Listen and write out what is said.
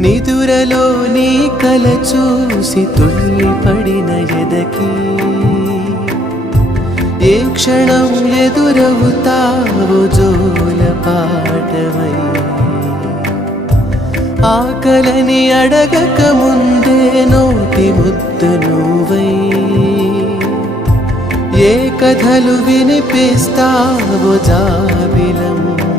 నిదురలో నీ కల చూసి తుళ్ళిపడిన ఎదకి ఏ క్షణం ఎదురవుతావో జోల పాటవై ఆకలని అడగక ముందే నోటి ముద్దు నువ్వై ఏ కథలు వినిపిస్తావో జాబిలమ్మ